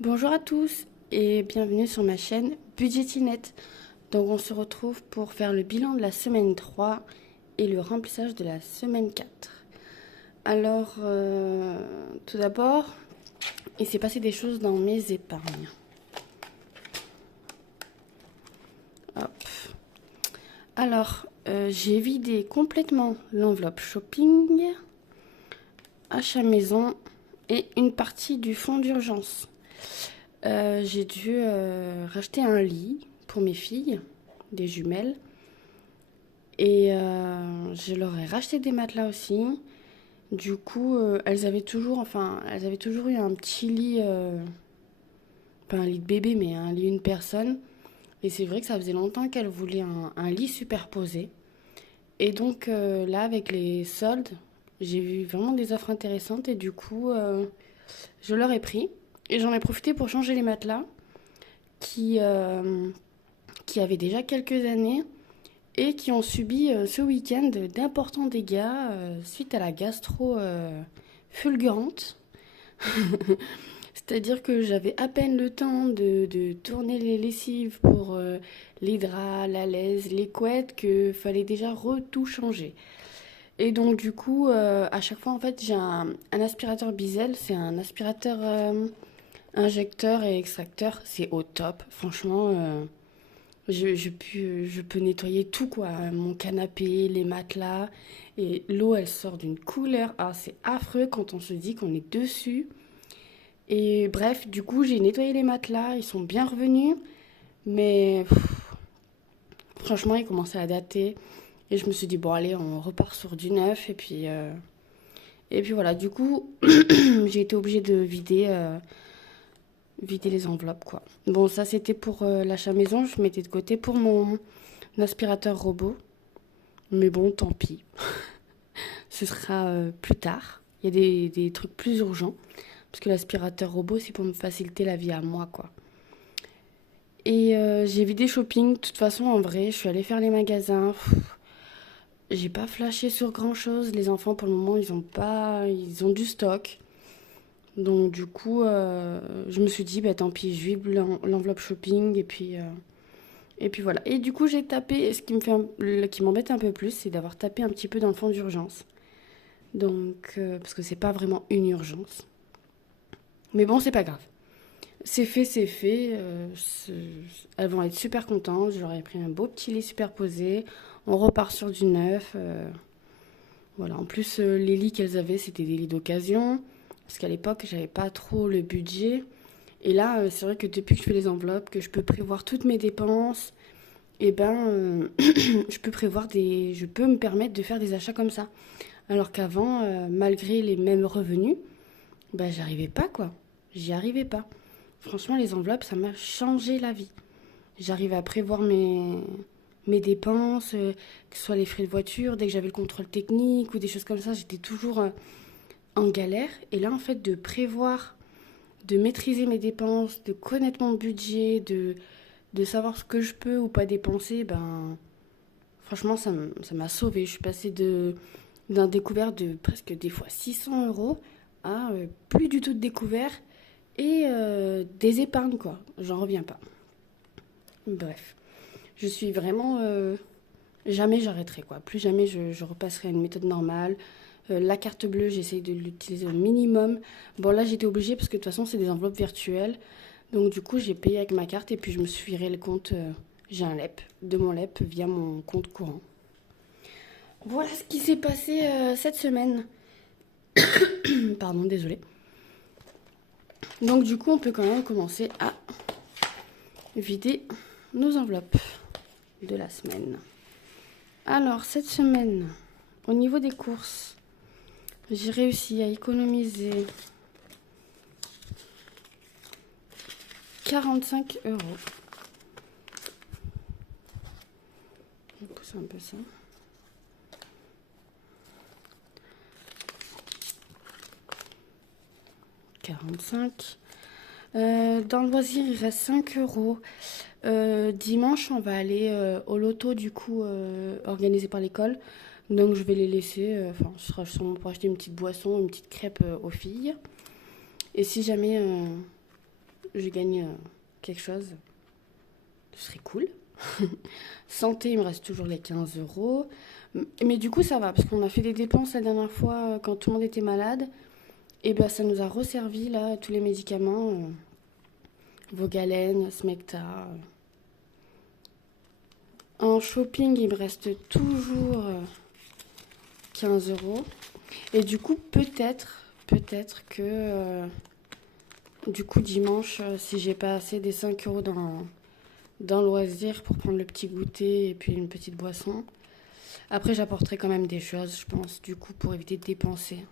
Bonjour à tous et bienvenue sur ma chaîne Budgetinette. Donc on se retrouve pour faire le bilan de la semaine 3 et le remplissage de la semaine 4. Alors, tout d'abord, il s'est passé des choses dans mes épargnes. Hop. Alors, j'ai vidé complètement l'enveloppe shopping, achat maison et une partie du fonds d'urgence. J'ai dû racheter un lit pour mes filles, des jumelles. Et je leur ai racheté des matelas aussi. Du coup, elles avaient toujours eu un petit lit, pas un lit de bébé, mais un lit une personne. Et c'est vrai que ça faisait longtemps qu'elles voulaient un lit superposé. Et donc là, avec les soldes, j'ai vu vraiment des offres intéressantes et du coup, je leur ai pris. Et j'en ai profité pour changer les matelas qui, euh, qui avaient déjà quelques années et qui ont subi ce week-end d'importants dégâts suite à la gastro fulgurante. C'est-à-dire que j'avais à peine le temps de tourner les lessives pour les draps, la laise, les couettes, que fallait déjà tout changer. Et donc du coup, à chaque fois, en fait, j'ai un aspirateur Bizel, c'est un aspirateur injecteur et extracteur, c'est au top. Franchement, je peux nettoyer tout, quoi. Mon canapé, les matelas. Et l'eau, elle sort d'une couleur. Ah, c'est affreux quand on se dit qu'on est dessus. Et bref, du coup, j'ai nettoyé les matelas. Ils sont bien revenus. Mais franchement, ils commençaient à dater. Et je me suis dit, bon, allez, on repart sur du neuf. Et puis voilà, du coup, j'ai été obligée de vider les enveloppes, quoi. Bon, ça, c'était pour l'achat maison. Je mettais de côté pour mon aspirateur robot. Mais bon, tant pis. Ce sera plus tard. Il y a des trucs plus urgents. Parce que l'aspirateur robot, c'est pour me faciliter la vie à moi, quoi. Et j'ai vidé shopping. De toute façon, en vrai, je suis allée faire les magasins. J'ai pas flashé sur grand chose. Les enfants, pour le moment, ils ont pas. Ils ont du stock. Donc, du coup, je me suis dit, bah tant pis, je vide l'enveloppe shopping. Et puis voilà. Et du coup, j'ai tapé. Ce qui me fait qui m'embête un peu plus, c'est d'avoir tapé un petit peu dans le fond d'urgence. Donc, parce que c'est pas vraiment une urgence. Mais bon, c'est pas grave. C'est fait, c'est fait. Elles vont être super contentes. Je leur ai pris un beau petit lit superposé. On repart sur du neuf. Voilà. En plus, les lits qu'elles avaient, c'était des lits d'occasion. Parce qu'à l'époque, j'avais pas trop le budget. Et là, c'est vrai que depuis que je fais les enveloppes, que je peux prévoir toutes mes dépenses, et ben, je peux me permettre de faire des achats comme ça. Alors qu'avant, malgré les mêmes revenus, bah, j'arrivais pas, quoi. J'y arrivais pas. Franchement, les enveloppes, ça m'a changé la vie. J'arrivais à prévoir mes dépenses, que ce soit les frais de voiture, dès que j'avais le contrôle technique ou des choses comme ça, j'étais toujours en galère. Et là, en fait, de prévoir, de maîtriser mes dépenses, de connaître mon budget, de savoir ce que je peux ou pas dépenser, ben, franchement, ça m'a sauvée. Je suis passée d'un découvert de presque des fois 600 euros à plus du tout de découvert et des épargnes, quoi. J'en reviens pas. Bref, je suis vraiment. Jamais j'arrêterai, quoi. Plus jamais je repasserai à une méthode normale. La carte bleue, j'essaye de l'utiliser au minimum. Bon, là, j'étais obligée parce que de toute façon, c'est des enveloppes virtuelles. Donc, du coup, j'ai payé avec ma carte et puis je me suis viré le compte. J'ai un LEP, de mon LEP via mon compte courant. Voilà ce qui s'est passé cette semaine. Pardon, désolée. Donc, du coup, on peut quand même commencer à vider nos enveloppes de la semaine. Alors, cette semaine, au niveau des courses, j'ai réussi à économiser 45 euros. Je vais pousser un peu ça. Dans le loisir, il reste 5 euros. Dimanche, on va aller au loto, du coup, organisé par l'école. Donc, je vais les laisser. Enfin, ce sera sûrement pour acheter une petite boisson, une petite crêpe aux filles. Et si jamais je gagne quelque chose, ce serait cool. Santé, il me reste toujours les 15 euros. Mais du coup, ça va, parce qu'on a fait des dépenses la dernière fois quand tout le monde était malade. Et ben, ça nous a resservi, là, tous les médicaments. Vogalène, Smecta. En shopping, il me reste toujours 15 euros. Et du coup, peut-être que du coup, dimanche, si j'ai pas assez des 5 euros dans loisir pour prendre le petit goûter et puis une petite boisson. Après, j'apporterai quand même des choses, je pense, du coup, pour éviter de dépenser.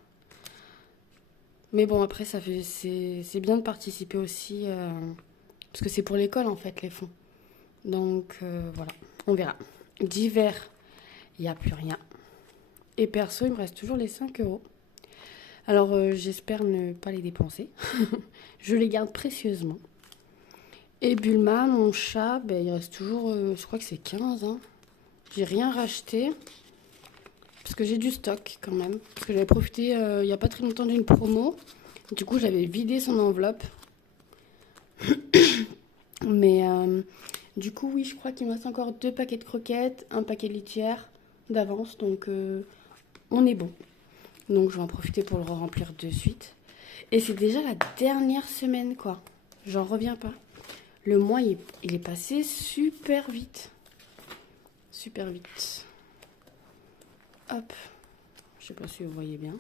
Mais bon, après, c'est bien de participer aussi, parce que c'est pour l'école, en fait, les fonds. Donc, voilà, on verra. D'hiver, il n'y a plus rien. Et perso, il me reste toujours les 5 euros. Alors, j'espère ne pas les dépenser. Je les garde précieusement. Et Bulma, mon chat, ben, il reste toujours, je crois que c'est 15. Hein. J'ai rien racheté. Parce que j'ai du stock quand même. Parce que j'avais profité il n'y a pas très longtemps d'une promo. Du coup, j'avais vidé son enveloppe. Mais du coup, oui, je crois qu'il me reste encore 2 paquets de croquettes, un paquet de litière d'avance. Donc, on est bon. Donc, je vais en profiter pour le remplir de suite. Et c'est déjà la dernière semaine, quoi. J'en reviens pas. Le mois, il est passé super vite. Super vite. Hop. Je sais pas si vous voyez bien.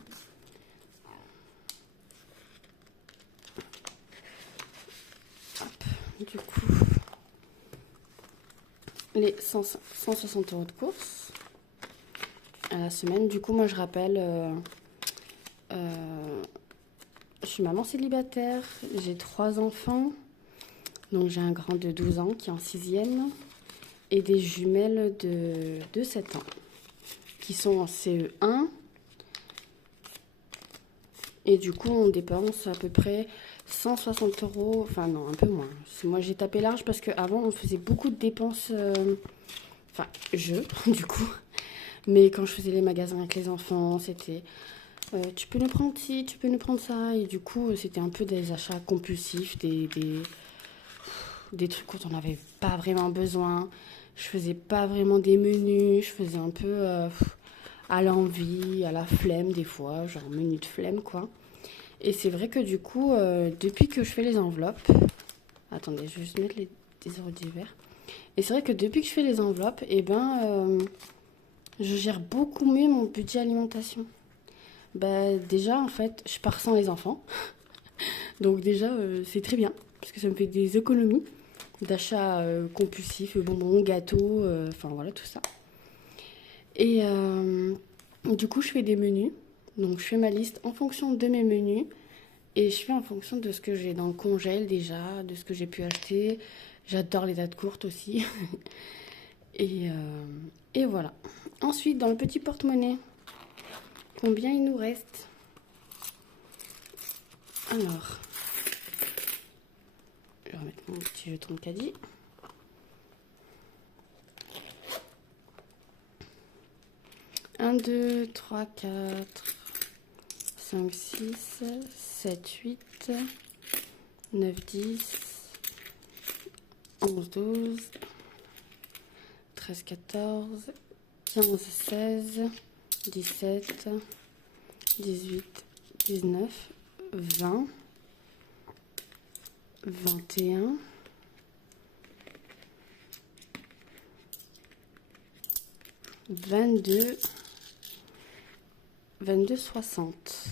Hop. Du coup, les 160 euros de course à la semaine. Du coup, moi, je rappelle, je suis maman célibataire. J'ai 3 enfants. Donc, j'ai un grand de 12 ans qui est en 6e et des jumelles de 7 ans qui sont en CE1. Et du coup, on dépense à peu près 160 euros. Enfin, non, un peu moins. Moi, j'ai tapé large parce qu'avant, on faisait beaucoup de dépenses. Enfin, du coup. Mais quand je faisais les magasins avec les enfants, c'était tu peux nous prendre ci, tu peux nous prendre ça. Et du coup, c'était un peu des achats compulsifs, des trucs dont on n'avait pas vraiment besoin. Je faisais pas vraiment des menus. Je faisais un peu à l'envie, à la flemme des fois, genre menu de flemme quoi. Et c'est vrai que du coup, depuis que je fais les enveloppes, attendez, je vais juste mettre des euros d'hiver. Et c'est vrai que depuis que je fais les enveloppes, eh ben, je gère beaucoup mieux mon budget alimentation. Bah, déjà, en fait, je pars sans les enfants. Donc déjà, c'est très bien, parce que ça me fait des économies d'achats compulsifs, bonbons, gâteaux, enfin voilà, tout ça. Et du coup, je fais des menus. Donc, je fais ma liste en fonction de mes menus. Et je fais en fonction de ce que j'ai dans le congèle déjà, de ce que j'ai pu acheter. J'adore les dates courtes aussi. et, et voilà. Ensuite, dans le petit porte-monnaie, combien il nous reste? Alors, je vais remettre mon petit jeton de caddie. Un, 2, 3, 4, 5, 6, 7, 8, 9, 10, 11, 12, 13, 14, 15, 16, 17, 18, 19, 20, 21, 22, 22, 60.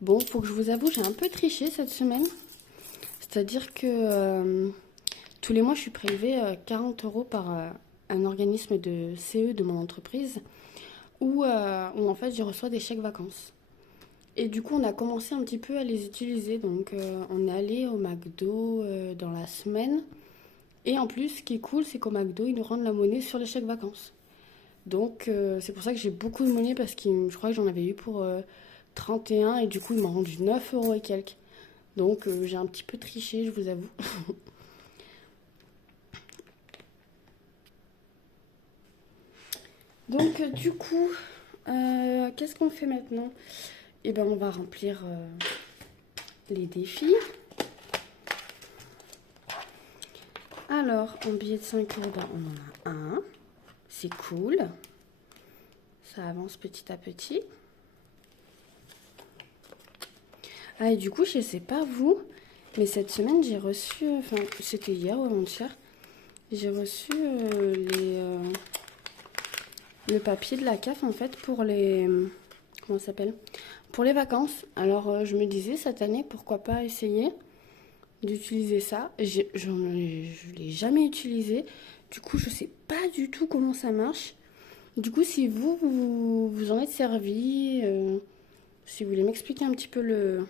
Bon, faut que je vous avoue, j'ai un peu triché cette semaine. C'est-à-dire que tous les mois, je suis prélevée 40 euros par un organisme de CE de mon entreprise où en fait, je reçois des chèques vacances. Et du coup, on a commencé un petit peu à les utiliser. Donc, on est allé au McDo dans la semaine. Et en plus, ce qui est cool, c'est qu'au McDo, ils nous rendent la monnaie sur les chèques vacances. Donc, c'est pour ça que j'ai beaucoup de monnaie parce que je crois que j'en avais eu pour 31 et du coup, ils m'ont rendu 9 euros et quelques. Donc, j'ai un petit peu triché, je vous avoue. Donc, du coup, qu'est-ce qu'on fait maintenant? Eh ben, on va remplir les défis. Alors, en billet de 5 euros, ben, on en a un. C'est cool. Ça avance petit à petit. Ah, et du coup, je sais pas vous, mais cette semaine, j'ai reçu, enfin, c'était hier ou avant-hier, j'ai reçu le papier de la CAF, en fait, pour les, comment ça s'appelle? Pour les vacances. Alors, je me disais, cette année, pourquoi pas essayer d'utiliser ça. Je l'ai jamais utilisé. Du coup, je sais pas du tout comment ça marche. Du coup, si vous en êtes servi, si vous voulez m'expliquer un petit peu le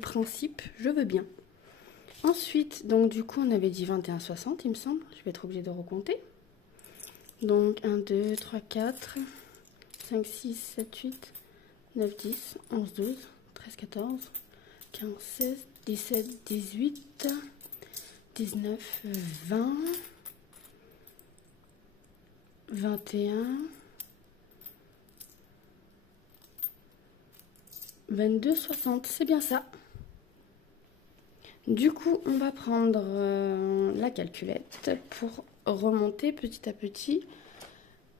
principe, je veux bien. Ensuite, donc du coup, on avait dit 21,60, il me semble. Je vais être obligée de recompter. Donc 1, 2, 3, 4, 5, 6, 7, 8, 9, 10, 11, 12, 13, 14, 15, 16, 17, 18, 19, 20, 21, 22, 60. C'est bien ça. Du coup, on va prendre la calculette pour remonter petit à petit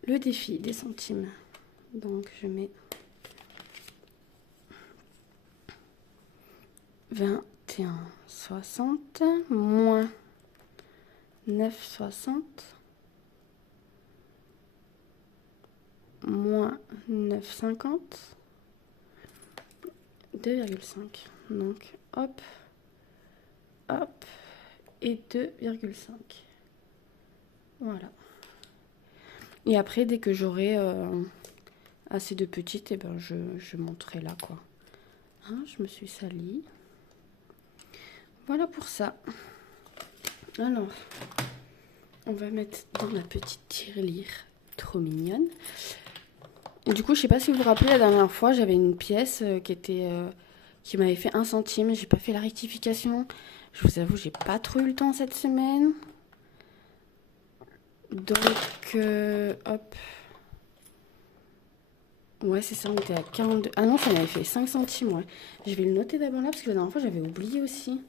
le défi des centimes. Donc, je mets 21,60 moins 9,60 moins 9,50, 2,5. Donc, hop, hop, et 2,5. Voilà. Et après, dès que j'aurai assez de petites, et ben je monterai là, quoi. Hein, je me suis salie. Voilà pour ça. Alors, on va mettre dans la petite tirelire trop mignonne. Et du coup, je sais pas si vous vous rappelez, la dernière fois, j'avais une pièce qui m'avait fait 1 centime. J'ai pas fait la rectification. Je vous avoue, j'ai pas trop eu le temps cette semaine. Donc, hop. Ouais, c'est ça, on était à 42. Ah non, ça m'avait fait 5 centimes, ouais. Je vais le noter d'abord là, parce que la dernière fois, j'avais oublié aussi.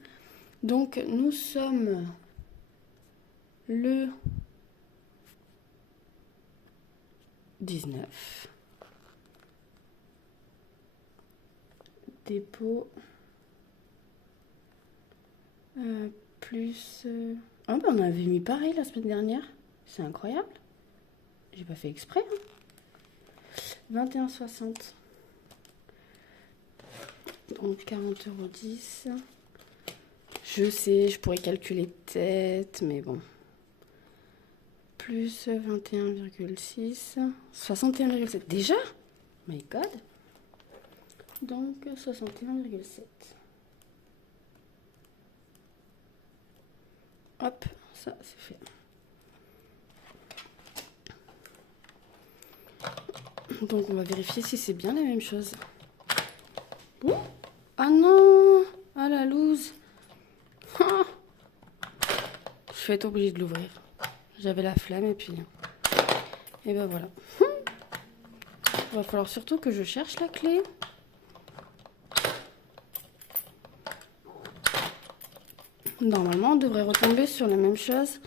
Donc, nous sommes le 19. Dépôt. Plus... Ah bah on avait mis pareil la semaine dernière. C'est incroyable. J'ai pas fait exprès. Hein. 21,60. Donc 40,10 €. Je sais, je pourrais calculer tête, mais bon. Plus 21,6. 61,7. Déjà? My God. Donc 61,7. Hop, ça c'est fait. Donc on va vérifier si c'est bien la même chose. Ouh. Ah non! Ah la loose! Ah, je vais être obligée de l'ouvrir. J'avais la flemme et puis... Et ben voilà. Il va falloir surtout que je cherche la clé. Normalement, on devrait retomber sur la même chose,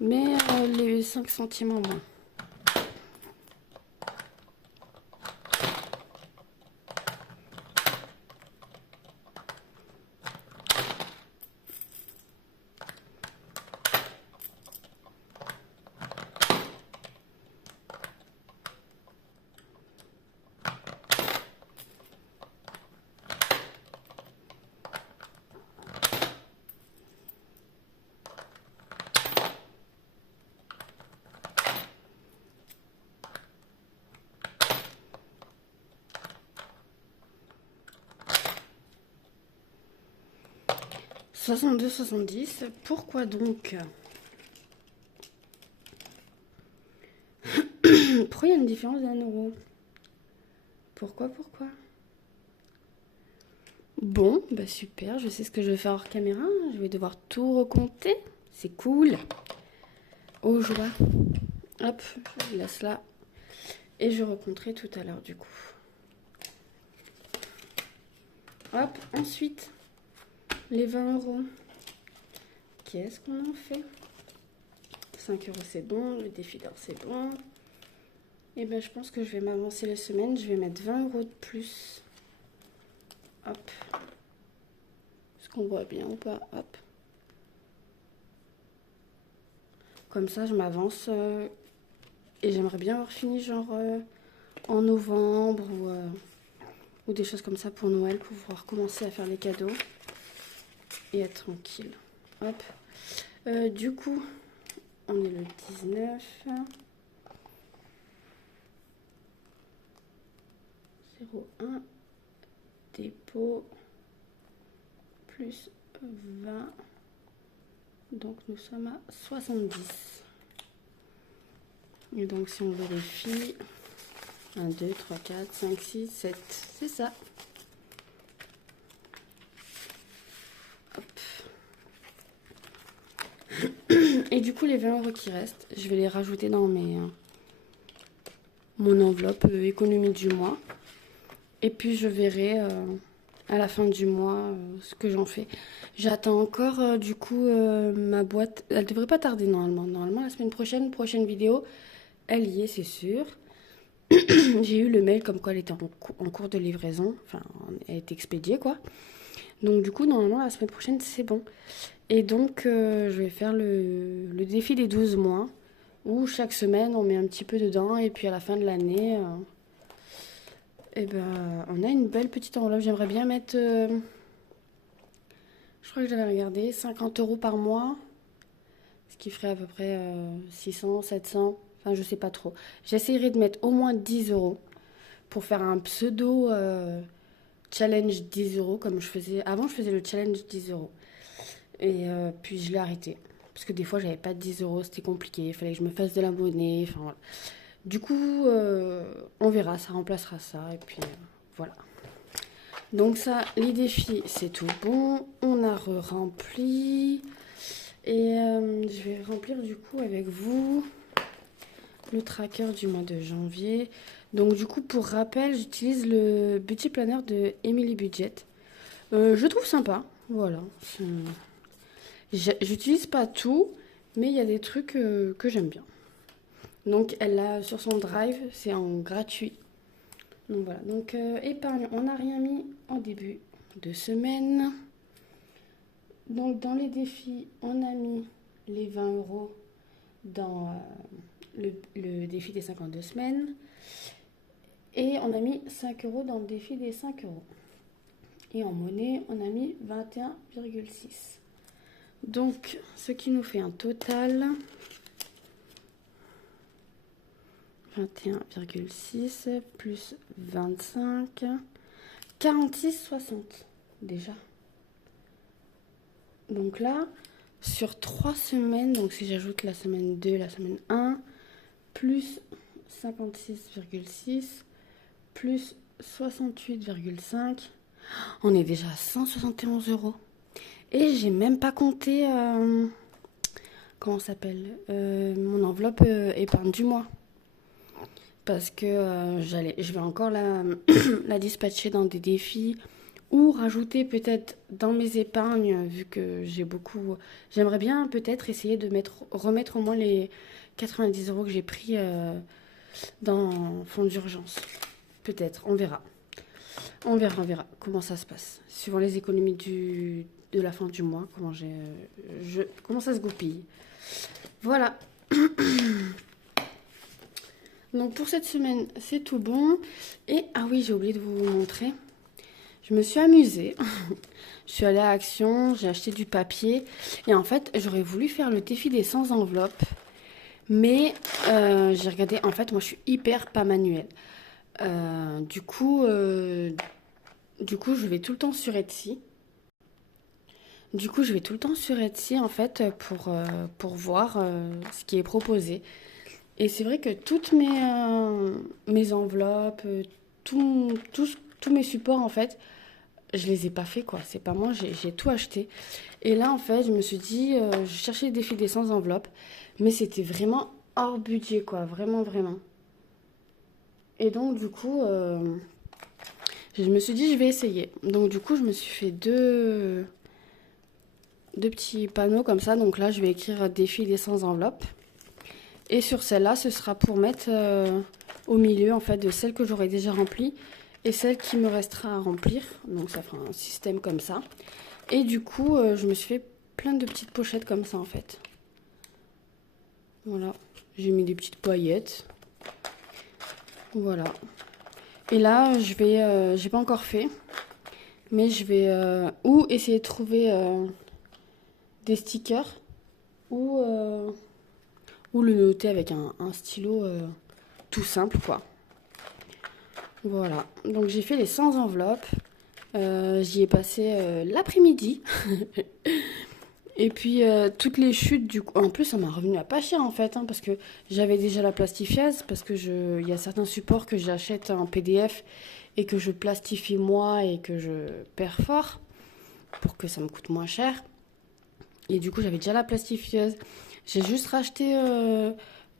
mais les 5 centimes en moins. « 62,70. Pourquoi donc? Pourquoi il y a une différence d'1 euro? Pourquoi? Bon, bah super, je sais ce que je vais faire hors caméra. Je vais devoir tout recompter. C'est cool. Aux joies. Hop, je laisse là. Et je recompterai tout à l'heure du coup. Hop, ensuite, les 20 euros. Qu'est-ce qu'on en fait? 5 euros c'est bon, le défi d'or c'est bon. Et ben je pense que je vais m'avancer les semaines, je vais mettre 20 euros de plus. Hop. Est-ce qu'on voit bien ou pas? Hop. Comme ça je m'avance et j'aimerais bien avoir fini genre en novembre ou des choses comme ça pour Noël, pour pouvoir commencer à faire les cadeaux et être tranquille. Hop. Du coup, on est le 19. 0,1 dépôt plus 20. Donc nous sommes à 70. Et donc si on vérifie, 1, 2, 3, 4, 5, 6, 7, c'est ça. Hop. Et du coup les 20 euros qui restent, je vais les rajouter dans mon enveloppe économie du mois. Et puis je verrai à la fin du mois ce que j'en fais. J'attends encore du coup ma boîte. Elle devrait pas tarder normalement. Normalement la semaine prochaine vidéo, elle y est c'est sûr. J'ai eu le mail comme quoi elle était en cours de livraison. Enfin elle est expédiée quoi. Donc du coup normalement la semaine prochaine c'est bon. Et donc je vais faire le défi des 12 mois. Où chaque semaine on met un petit peu dedans. Et puis à la fin de l'année... Et ben, on a une belle petite enveloppe. J'aimerais bien mettre, je crois que j'avais regardé, 50 euros par mois. Ce qui ferait à peu près 600, 700. Enfin, je sais pas trop. J'essaierai de mettre au moins 10 euros pour faire un pseudo challenge 10 euros. Comme je faisais. Avant, je faisais le challenge 10 euros. Et puis, je l'ai arrêté. Parce que des fois, j'avais pas de 10 euros. C'était compliqué. Il fallait que je me fasse de la monnaie. Enfin, voilà. Du coup, on verra, ça remplacera ça. Et puis, voilà. Donc ça, les défis, c'est tout bon. On a rempli. Et je vais remplir du coup avec vous le tracker du mois de janvier. Donc du coup, pour rappel, j'utilise le budget planner de Emily Budget. Je trouve sympa. Voilà. J'utilise pas tout, mais il y a des trucs que j'aime bien. Donc elle l'a sur son drive, c'est en gratuit. Donc voilà, donc épargne, on n'a rien mis en début de semaine. Donc dans les défis, on a mis les 20 euros dans le défi des 52 semaines. Et on a mis 5 euros dans le défi des 5 euros. Et en monnaie, on a mis 21,6. Donc ce qui nous fait un total... 21,6 plus 25, 46,60 déjà. Donc là, sur 3 semaines, donc si j'ajoute la semaine 2, la semaine 1, plus 56,6, plus 68,5, on est déjà à 171 euros. Et j'ai même pas compté, comment ça s'appelle, mon enveloppe épargne du mois. Parce que je vais encore la dispatcher dans des défis ou rajouter peut-être dans mes épargnes, vu que j'ai beaucoup... J'aimerais bien peut-être essayer de remettre au moins les 90 euros que j'ai pris dans fonds d'urgence. Peut-être, on verra. On verra comment ça se passe. Suivant les économies de la fin du mois, comment ça se goupille. Voilà. Donc pour cette semaine, c'est tout bon. Et, ah oui, j'ai oublié de vous montrer. Je me suis amusée. Je suis allée à Action, j'ai acheté du papier. Et en fait, j'aurais voulu faire le défi des 100 enveloppes. Mais j'ai regardé, en fait, moi je suis hyper pas manuelle. Du coup, je vais tout le temps sur Etsy. En fait, pour voir ce qui est proposé. Et c'est vrai que toutes mes enveloppes, tous mes supports, en fait, je les ai pas fait, quoi. C'est pas moi, j'ai tout acheté. Et là, en fait, je me suis dit, je cherchais le défi des 100 enveloppes, mais c'était vraiment hors budget, quoi. Vraiment, vraiment. Et donc, du coup, je me suis dit, je vais essayer. Donc, du coup, je me suis fait deux petits panneaux comme ça. Donc là, je vais écrire défi des 100 enveloppes. Et sur celle-là, ce sera pour mettre au milieu en fait de celles que j'aurai déjà remplies et celle qui me restera à remplir. Donc ça fera un système comme ça. Et du coup, je me suis fait plein de petites pochettes comme ça en fait. Voilà, j'ai mis des petites paillettes. Voilà. Et là, je vais, j'ai pas encore fait, mais je vais ou essayer de trouver des stickers ou le noter avec un stylo tout simple quoi. Voilà, donc j'ai fait les 100 enveloppes. J'y ai passé l'après-midi. Et puis toutes les chutes du coup. En plus, ça m'a revenu à pas cher en fait, hein, parce que j'avais déjà la plastifieuse, parce que il y a certains supports que j'achète en PDF et que je plastifie moi et que je perfore pour que ça me coûte moins cher. Et du coup, j'avais déjà la plastifieuse. J'ai juste racheté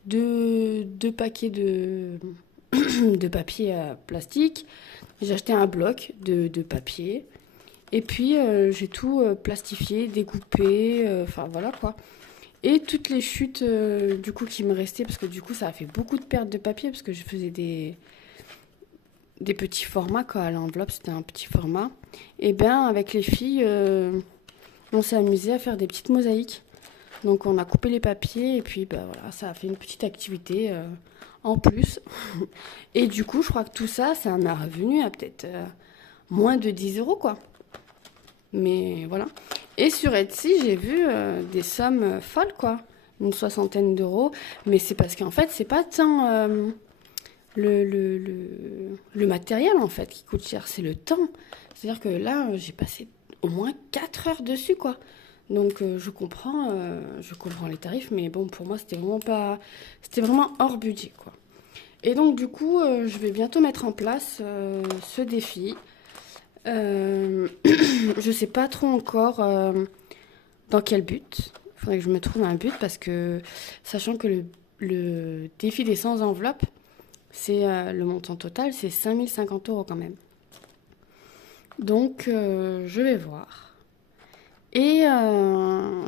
deux paquets de papier plastique. J'ai acheté un bloc de papier. Et puis, j'ai tout plastifié, découpé, enfin voilà quoi. Et toutes les chutes du coup qui me restaient, parce que du coup, ça a fait beaucoup de pertes de papier, parce que je faisais des petits formats quoi. À l'enveloppe, c'était un petit format. Et bien, avec les filles, on s'est amusé à faire des petites mosaïques. Donc, on a coupé les papiers, et puis bah, voilà, ça a fait une petite activité en plus. Et du coup, je crois que tout ça, ça en a revenu à peut-être moins de 10 euros quoi. Mais voilà. Et sur Etsy, j'ai vu des sommes folles, quoi. Une soixantaine d'euros. Mais c'est parce qu'en fait, c'est pas tant le matériel, en fait, qui coûte cher. C'est le temps. C'est-à-dire que là, j'ai passé au moins 4 heures dessus, quoi. Donc, je comprends les tarifs. Mais bon, pour moi, c'était vraiment pas... C'était vraiment hors budget, quoi. Et donc, du coup, je vais bientôt mettre en place ce défi. Je sais pas trop encore dans quel but. Il faudrait que je me trouve un but parce que, sachant que le défi des 100 enveloppes, c'est le montant total, c'est 5050 euros quand même. Donc, je vais voir. Et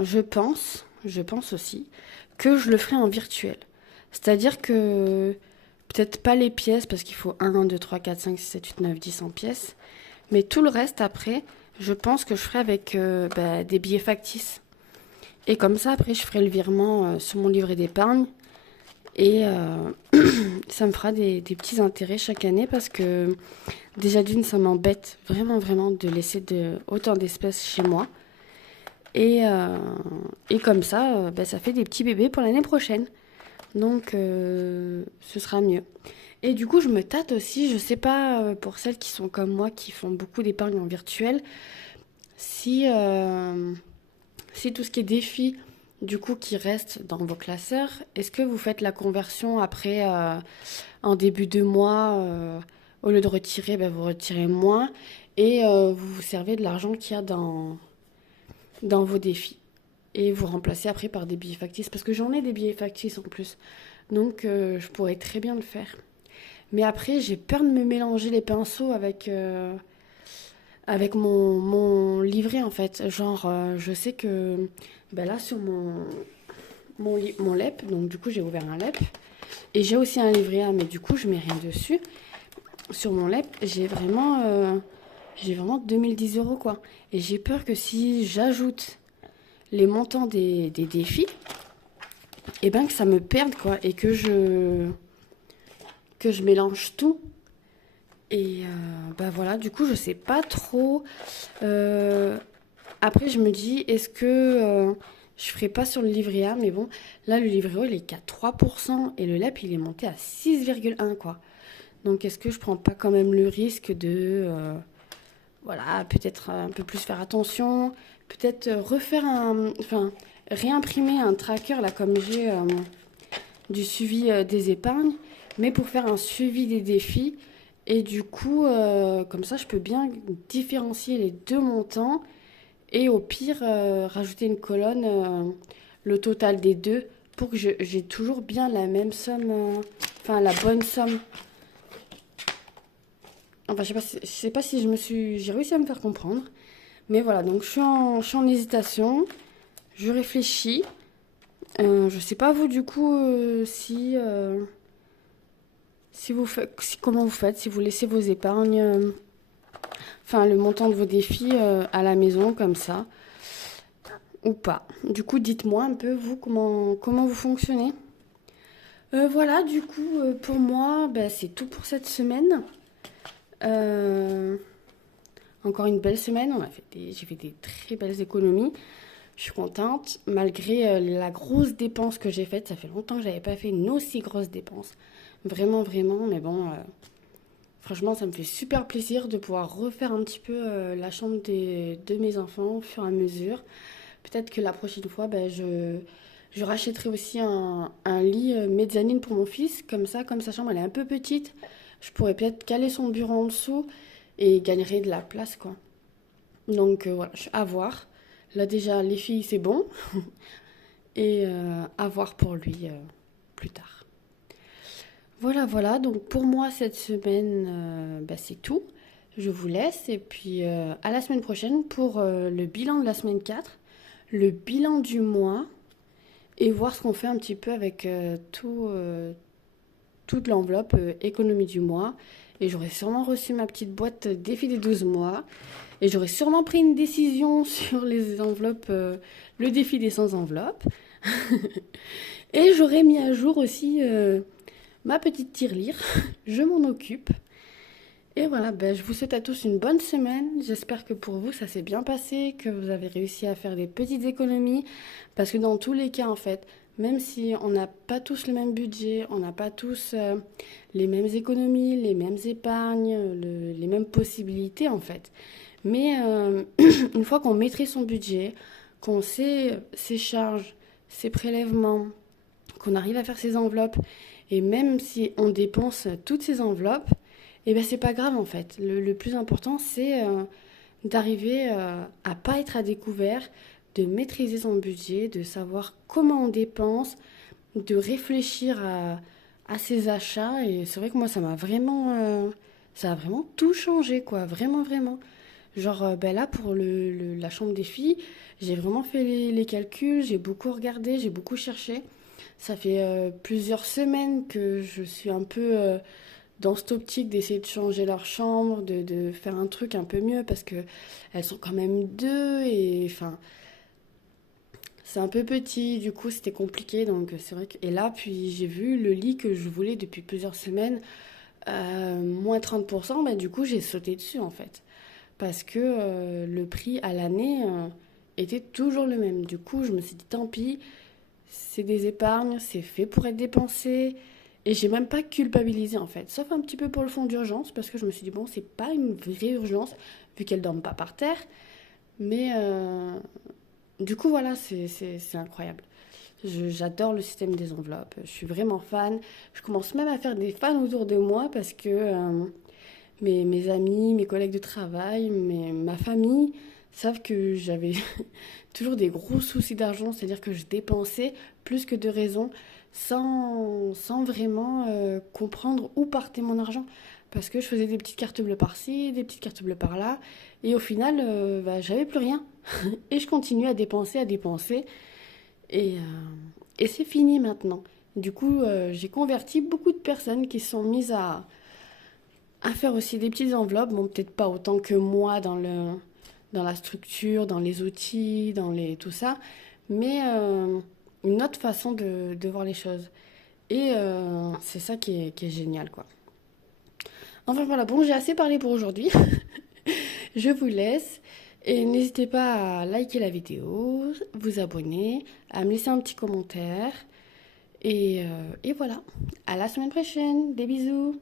je pense aussi que je le ferai en virtuel. C'est-à-dire que peut-être pas les pièces parce qu'il faut 1, 2, 3, 4, 5, 6, 7, 8, 9, 10 en pièces. Mais tout le reste, après, je pense que je ferai avec des billets factices. Et comme ça, après, je ferai le virement sur mon livret d'épargne. Et ça me fera des petits intérêts chaque année parce que déjà d'une, ça m'embête vraiment, vraiment de laisser autant d'espèces chez moi. Et comme ça, ça fait des petits bébés pour l'année prochaine. Donc, ce sera mieux. Et du coup, je me tâte aussi, je sais pas, pour celles qui sont comme moi, qui font beaucoup d'épargne en virtuel, si, si tout ce qui est défi, du coup, qui reste dans vos classeurs, est-ce que vous faites la conversion après, en début de mois, au lieu de retirer, vous retirez moins, et vous vous servez de l'argent qu'il y a dans vos défis. Et vous remplacez après par des billets factices, parce que j'en ai des billets factices en plus. Donc, je pourrais très bien le faire. Mais après, j'ai peur de me mélanger les pinceaux avec mon livret, en fait. Genre, je sais que là, sur mon LEP, donc du coup, j'ai ouvert un LEP. Et j'ai aussi un livret A, mais du coup, je mets rien dessus. Sur mon LEP, j'ai vraiment 2010 euros, quoi. Et j'ai peur que si j'ajoute les montants des défis, et que ça me perde, quoi. Et que je mélange tout. Et voilà, du coup, je sais pas trop. Après, je me dis, est-ce que je ferai pas sur le livret A? Mais bon, là, le livret A, il est qu'à 3% et le LEP, il est monté à 6,1, quoi. Donc, est-ce que je prends pas quand même le risque de, voilà, peut-être un peu plus faire attention, peut-être enfin, réimprimer un tracker, là, comme j'ai du suivi des épargnes, mais pour faire un suivi des défis. Et du coup, comme ça, je peux bien différencier les deux montants et au pire, rajouter une colonne, le total des deux, pour que j'ai toujours bien la même somme, enfin la bonne somme. Enfin, je sais pas si j'ai réussi à me faire comprendre. Mais voilà, donc je suis en hésitation, je réfléchis. Je sais pas vous du coup si vous faites, comment vous faites, si vous laissez vos épargnes, enfin le montant de vos défis à la maison comme ça ou pas. Du coup, dites-moi un peu vous comment vous fonctionnez. Voilà, du coup pour moi, ben, c'est tout pour cette semaine. Euh, Encore une belle semaine. J'ai fait des très belles économies. Je suis contente, malgré la grosse dépense que j'ai faite. Ça fait longtemps que j'avais pas fait une aussi grosse dépense. Vraiment, vraiment. Mais bon, franchement, ça me fait super plaisir de pouvoir refaire un petit peu la chambre de mes enfants au fur et à mesure. Peut-être que la prochaine fois, ben, je rachèterai aussi un lit mezzanine pour mon fils. Comme sa chambre, elle est un peu petite. Je pourrais peut-être caler son bureau en dessous et gagnerai de la place, quoi. Donc voilà, à voir. Là déjà, les filles, c'est bon. Et à voir pour lui plus tard. Voilà, voilà. Donc pour moi, cette semaine, bah, c'est tout. Je vous laisse. Et puis à la semaine prochaine pour le bilan de la semaine 4, le bilan du mois et voir ce qu'on fait un petit peu avec toute l'enveloppe économie du mois. Et j'aurai sûrement reçu ma petite boîte défi des 12 mois. Et j'aurais sûrement pris une décision sur les enveloppes, le défi des 100 enveloppes. Et j'aurais mis à jour aussi ma petite tirelire. Je m'en occupe. Et voilà, ben, je vous souhaite à tous une bonne semaine. J'espère que pour vous, ça s'est bien passé, que vous avez réussi à faire des petites économies. Parce que dans tous les cas, en fait, même si on n'a pas tous le même budget, on n'a pas tous les mêmes économies, les mêmes épargnes, les mêmes possibilités, en fait. Mais une fois qu'on maîtrise son budget, qu'on sait ses charges, ses prélèvements, qu'on arrive à faire ses enveloppes, et même si on dépense toutes ces enveloppes, eh ben c'est pas grave en fait. Le plus important, c'est d'arriver à pas être à découvert, de maîtriser son budget, de savoir comment on dépense, de réfléchir à ses achats. Et c'est vrai que moi, ça a vraiment tout changé, quoi. Vraiment, vraiment. Genre, ben là, pour la chambre des filles, j'ai vraiment fait les calculs, j'ai beaucoup regardé, j'ai beaucoup cherché. Ça fait plusieurs semaines que je suis un peu dans cette optique d'essayer de changer leur chambre, de faire un truc un peu mieux parce que elles sont quand même deux et enfin, c'est un peu petit, du coup c'était compliqué. Donc c'est vrai que. Et là, puis j'ai vu le lit que je voulais depuis plusieurs semaines, moins 30%, bah, du coup j'ai sauté dessus en fait parce que le prix à l'année était toujours le même. Du coup, je me suis dit, tant pis, c'est des épargnes, c'est fait pour être dépensé. Et j'ai même pas culpabilisé en fait, sauf un petit peu pour le fonds d'urgence, parce que je me suis dit, bon, c'est pas une vraie urgence, vu qu'elle ne dorment pas par terre. Mais du coup, voilà, c'est incroyable. J'adore le système des enveloppes, je suis vraiment fan. Je commence même à faire des fans autour de moi parce que mes amis, mes collègues de travail, ma famille savent que j'avais toujours des gros soucis d'argent, c'est-à-dire que je dépensais plus que de raison sans vraiment comprendre où partait mon argent. Parce que je faisais des petites cartes bleues par-ci, des petites cartes bleues par-là, et au final, bah, j'avais plus rien. Et je continue à dépenser, et, c'est fini maintenant. Du coup, j'ai converti beaucoup de personnes qui se sont mises à faire aussi des petites enveloppes, bon peut-être pas autant que moi dans la structure, dans les outils, tout ça, mais une autre façon de voir les choses. Et c'est ça qui est génial, quoi. Enfin voilà, bon, j'ai assez parlé pour aujourd'hui. Je vous laisse. Et n'hésitez pas à liker la vidéo, vous abonner, à me laisser un petit commentaire. Et voilà, à la semaine prochaine. Des bisous.